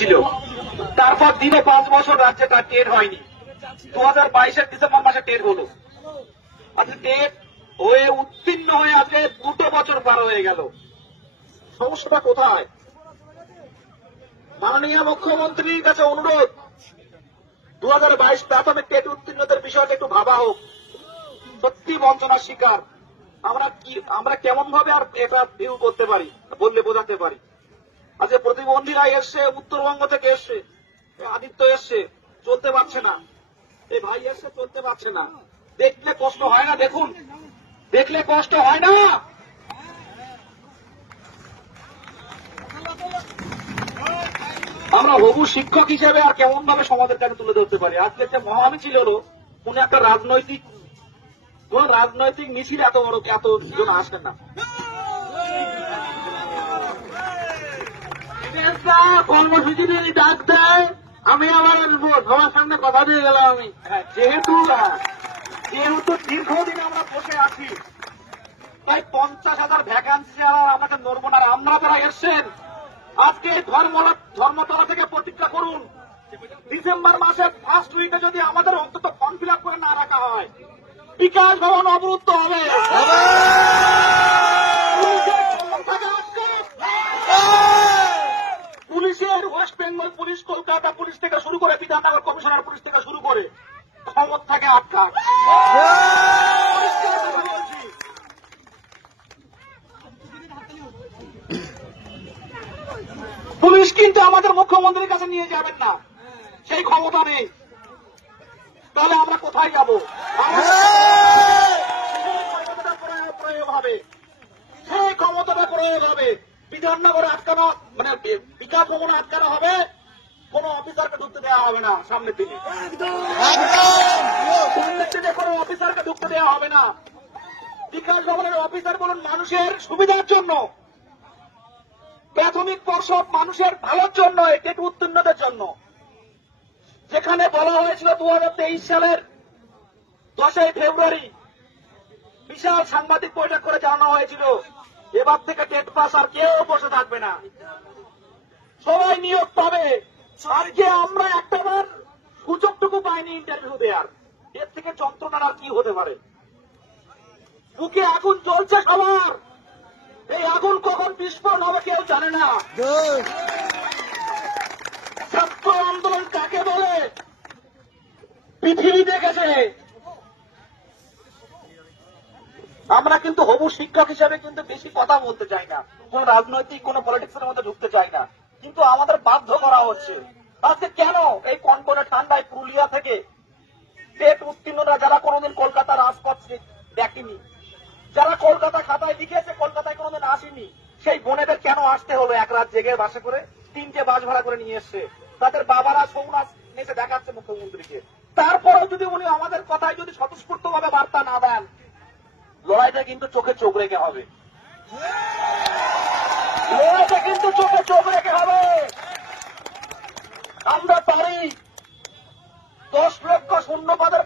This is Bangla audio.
ছিল। তারপর দিনে 5 বছর রাজ্যে তার টেট হয়নি। 2022-এর ডিসেম্বর মাসে টেট হলো। আজকে টেট হয়ে উত্তীর্ণ হয়ে আজকে 2 বছর পার হয়ে গেল। সমস্যাটা কোথায়? মাননীয় মুখ্যমন্ত্রীর কাছে অনুরোধ, 2022 প্রাথমিক টেট উত্তীর্ণদের বিষয়টা একটু ভাবা হোক। সত্যি বঞ্চনার শিকার আমরা কেমন ভাবে আর এটা ভিউ করতে পারি, বললে বোঝাতে পারি। আজকে প্রতিবন্ধীরা এসছে, উত্তরবঙ্গ থেকে এসছে, আদিত্য এসছে, চলতে পারছে না, এই ভাই এসছে, চলতে পারছে না। দেখলে কষ্ট হয় না? দেখুন, দেখলে কষ্ট হয় না? আমরা হবু শিক্ষক হিসেবে আর কেমন ভাবে সমাজের কাছে তুলে ধরতে পারি? আজকে যে মহামিছিল হলো, কোন একটা রাজনৈতিক মিছিল এত বড় জন আসেন না। কর্মসূচি যদি ডাক দেয় আমি আবার আসবো, সবার সামনে কথা দিয়ে গেলাম আমি। যেহেতু দীর্ঘদিন আমরা বসে আছি, তাই 50,000 ভ্যাকান্সি ছাড়া আমাকে নড়বো না। আমরা যারা এসছেন আজকে ধর্মতলা থেকে প্রতিজ্ঞা করুন, ডিসেম্বর মাসের ফার্স্ট উইকে যদি আমাদের অন্তত ফর্ম ফিল আপ করে না রাখা হয়, বিকাশ ভবন অবরুদ্ধ হবে। পুলিশের West Bengal police, Kolkata police থেকে শুরু করে বিধাননগর কমিশনার পুলিশ থেকে শুরু করে ক্ষমতাকে আটকায়। পুলিশ কিন্তু আমাদের মুখ্যমন্ত্রীর কাছে নিয়ে যাবেন না, সেই ক্ষমতা নেই। তাহলে আমরা কোথায় যাব? প্রয়োগ হবে, সেই ক্ষমতাটা প্রয়োগ হবে। বিধাননগরে আটকানো, মানে বিকাশ ভবনে আটকানো হবে, কোন অফিসারকে ঢুকতে দেওয়া হবে না। সামনের দিনে কোন অফিসারকে ঢুকতে দেওয়া হবে না। বিকাশ ভবনের অফিসার বলুন মানুষের সুবিধার জন্য, প্রাথমিক পর্ষদ মানুষের ভালোর জন্য, টেট উত্তীর্ণদের জন্য। যেখানে বলা হয়েছিল 2023 সালের 10ই ফেব্রুয়ারি বিশাল সাংবাদিক বৈঠক করে জানানো হয়েছিল এবার থেকে টেট পাস আর কেউ বসে থাকবে না, সবাই নিয়োগ পাবে। আজকে আমরা একটাবার সুযোগটুকু পাইনি ইন্টারভিউ দেওয়ার। এর থেকে যন্ত্রণা আর কি হতে পারে? বুকে আগুন জ্বলছে সবার, এই আগুন কখন বিস্ফোরণ হবে কেউ জানে না। ছাত্র আন্দোলন কাকে বলে পৃথিবী দেখেছে। আমরা কিন্তু হবু শিক্ষক হিসেবে কিন্তু বেশি কথা বলতে চাই না, কোন রাজনৈতিক কোন পলিটিক্সের মধ্যে ঢুকতে চাই না, কিন্তু আমাদের বাধ্য করা হচ্ছে। আজকে কেন এই কনকনে ঠান্ডায় পুরুলিয়া থেকে টেট উত্তীর্ণরা, যারা কোনোদিন কলকাতার রাজপথ দেখেনি, যারা কলকাতা খাতায় লিখেছে কলকাতায় কোনোদিন আসেনি, সেই বোনেদের কেন আসতে হলো? এক রাত জেগে বাসে করে 3টে বাস ভাড়া করে নিয়ে এসছে, তাদের বাবারা সৌনাস এসে দেখাচ্ছে মুখ্যমন্ত্রীকে। তারপরেও যদি উনি আমাদের কথায় যদি স্বতঃস্ফূর্ত ভাবে বার্তা না দেন, লড়াইটা কিন্তু চোখে চোখ রেখে হবে। লড়াইটা কিন্তু চোখে চোখ রেখে হবে। আমরা পারি 10 লক্ষ শূন্য পদের